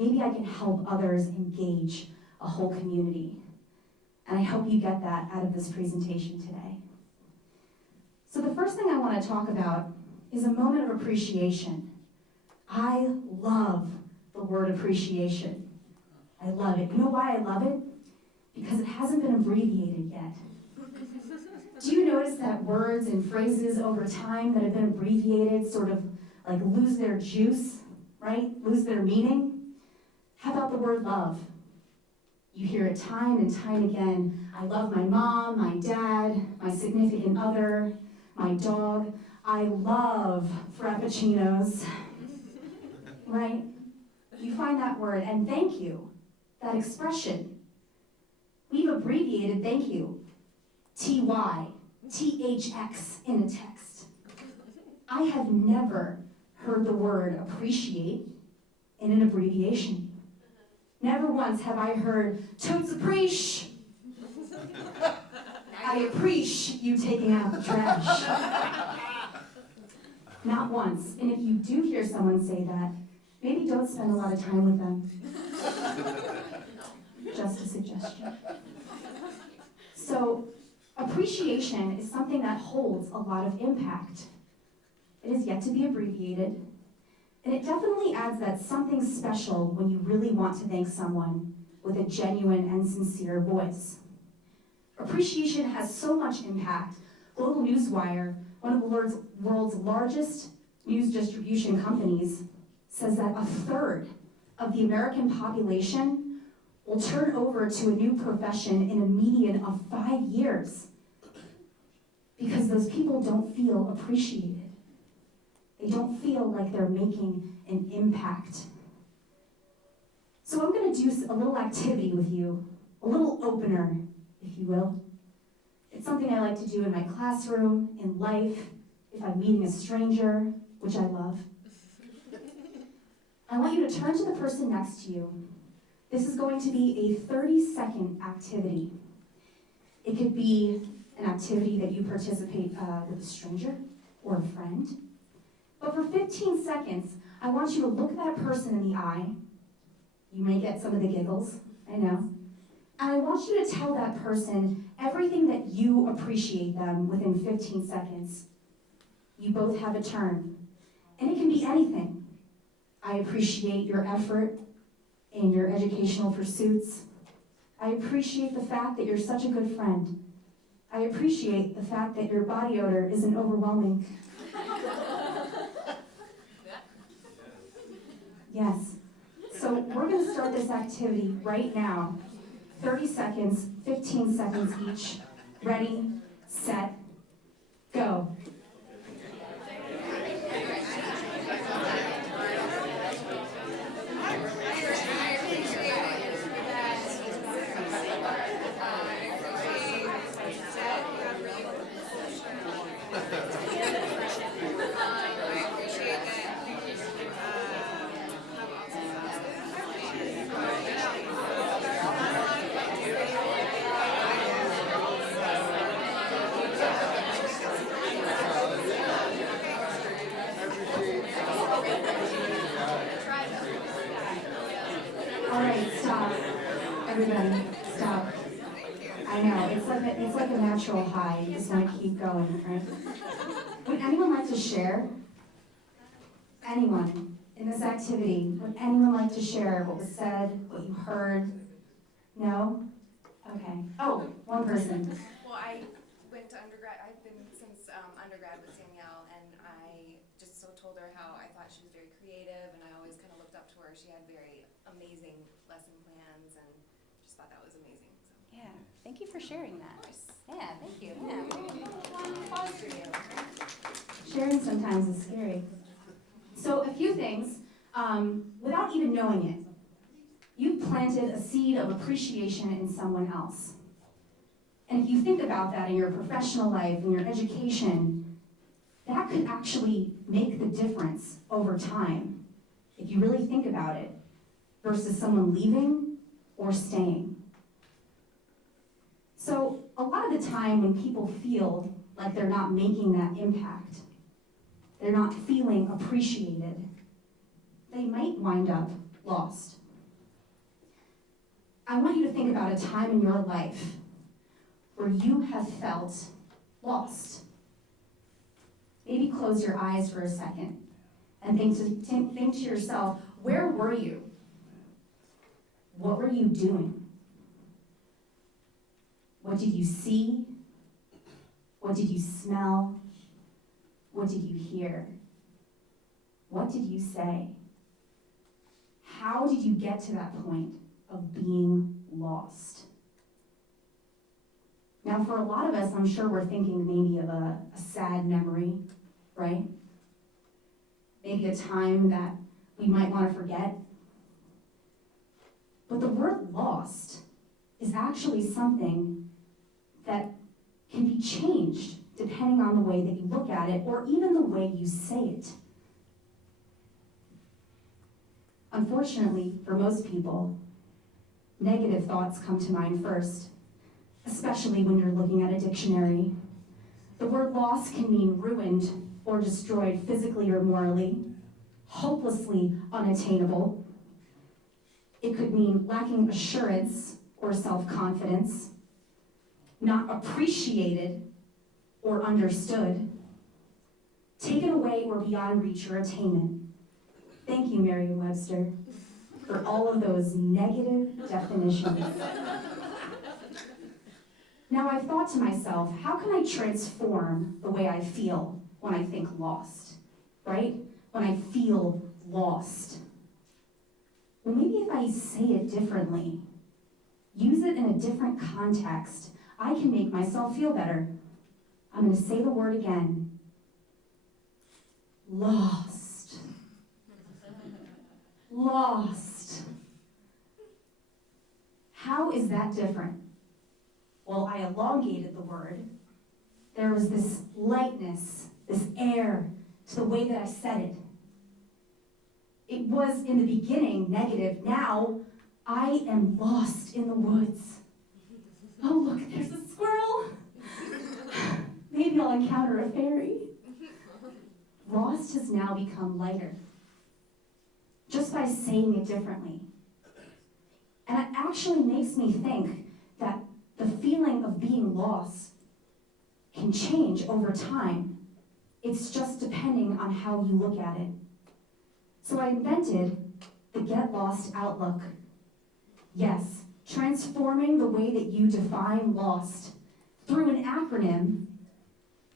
Maybe I can help others engage a whole community. And I hope you get that out of this presentation today. So the first thing I want to talk about is a moment of appreciation. I love the word appreciation. I love it. You know why I love it? Because it hasn't been abbreviated yet. Do you notice that words and phrases over time that have been abbreviated sort of like lose their juice, right? Lose their meaning? How about the word love? You hear it time and time again. I love my mom, my dad, my significant other, my dog. I love frappuccinos, right? You find that word, and thank you, that expression. We've abbreviated thank you, TY, THX in a text. I have never heard the word appreciate in an abbreviation. Never once have I heard totes appreciate. I appreciate you taking out the trash. Not once. And if you do hear someone say that, maybe don't spend a lot of time with them. Just a suggestion. So, appreciation is something that holds a lot of impact. It is yet to be abbreviated, and it definitely adds that something special when you really want to thank someone with a genuine and sincere voice. Appreciation has so much impact. Global Newswire, one of the world's largest news distribution companies, says that a third of the American population will turn over to a new profession in a median of 5 years because those people don't feel appreciated. They don't feel like they're making an impact. So I'm going to do a little activity with you, a little opener, if you will. It's something I like to do in my classroom, in life, if I'm meeting a stranger, which I love. I want you to turn to the person next to you. This is going to be a 30-second activity. It could be an activity that you participate with a stranger or a friend. But for 15 seconds, I want you to look that person in the eye. You may get some of the giggles, I know. And I want you to tell that person everything that you appreciate them within 15 seconds. You both have a turn. And it can be anything. I appreciate your effort in your educational pursuits. I appreciate the fact that you're such a good friend. I appreciate the fact that your body odor isn't overwhelming. Yes. So we're going to start this activity right now. 30 seconds, 15 seconds each. Ready, set, go. Everybody, stop. I know, it's like a natural high. You just want to keep going, right? Would anyone like to share? Anyone in this activity, would anyone like to share what was said, what you heard? No? Okay. Oh, one person. Well, I went to undergrad. I've been since undergrad with Danielle, and I just told her how I thought she was very creative, and I always kind of looked up to her. She had very amazing lesson plans, and just thought that was amazing. So. Yeah, thank you for sharing that. Of course. Yeah, thank you. Applause for you. Sharing sometimes is scary. So a few things, without even knowing it, you've planted a seed of appreciation in someone else. And if you think about that in your professional life, in your education, that could actually make the difference over time, if you really think about it, versus someone leaving or staying. So a lot of the time when people feel like they're not making that impact, they're not feeling appreciated, they might wind up lost. I want you to think about a time in your life where you have felt lost. Maybe close your eyes for a second and think to yourself, where were you? What were you doing? What did you see? What did you smell? What did you hear? What did you say? How did you get to that point of being lost? Now, for a lot of us, I'm sure we're thinking maybe of a sad memory, right? Maybe a time that we might want to forget. But the word lost is actually something that can be changed depending on the way that you look at it or even the way you say it. Unfortunately, for most people, negative thoughts come to mind first, especially when you're looking at a dictionary. The word lost can mean ruined or destroyed physically or morally, hopelessly unattainable. It could mean lacking assurance or self-confidence, not appreciated or understood, taken away or beyond reach or attainment. Thank you, Merriam-Webster, for all of those negative definitions. Now, I've thought to myself, how can I transform the way I feel when I think lost, right? When I feel lost. Well, maybe if I say it differently, use it in a different context, I can make myself feel better. I'm going to say the word again. Lost. Lost. How is that different? Well, I elongated the word. There was this lightness, this air to the way that I said it. It was in the beginning negative. Now, I am lost in the woods. Oh, look, there's a squirrel. Maybe I'll encounter a fairy. Lost has now become lighter, just by saying it differently. And it actually makes me think that the feeling of being lost can change over time. It's just depending on how you look at it. So I invented the Get Lost Outlook. Yes, transforming the way that you define lost through an acronym